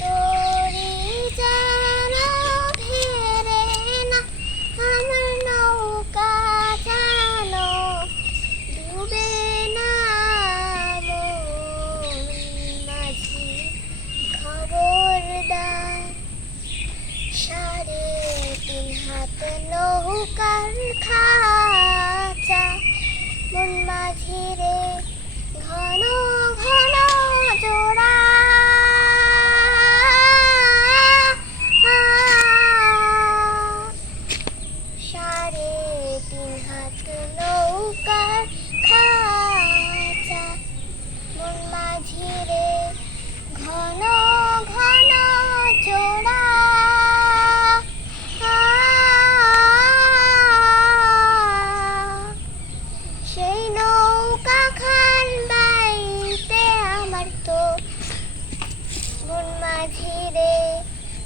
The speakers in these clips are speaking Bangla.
তোরি যেন ফেরে না, আমার নৌকা যেন ডুবে না। মন মাঝি খবরদার, 3.5 হাত নৌকার খাঁচা। মন মাঝি রে ঘন ঘন জোড়া, 3.5 হাত নৌকার খাঁচা। মন মাঝি রে ঘন ঘন জোড়া। সেই নৌকা খান বাইতে আমার তো মন মাঝি রে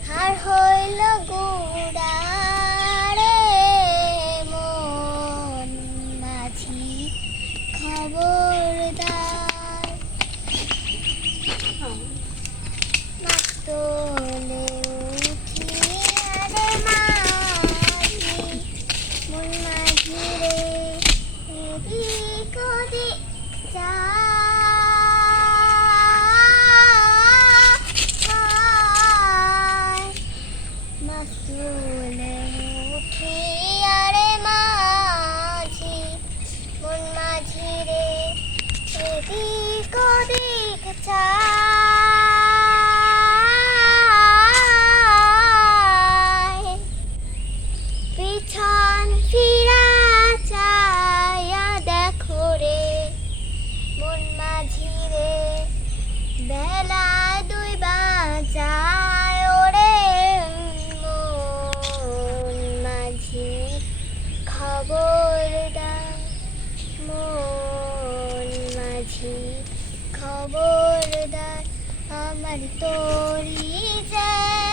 হার হইল গুড়া রে। মন মাঝি খবরদার, মাতলে উঠিয়া রে মাঝি। মন মাঝি রে এদিক ওদিক যায়, মাতলে উঠিয়া রে মাঝি। মন মাঝি রে এদিক ওদিক যায়, পিছন ফিরা চায়া দেখো রে। মন মাঝি রে বেলা 2 বাজায় ওরে। মন মাঝি খবরদার, মন মাঝি খবরদার, আমার তোরি যেন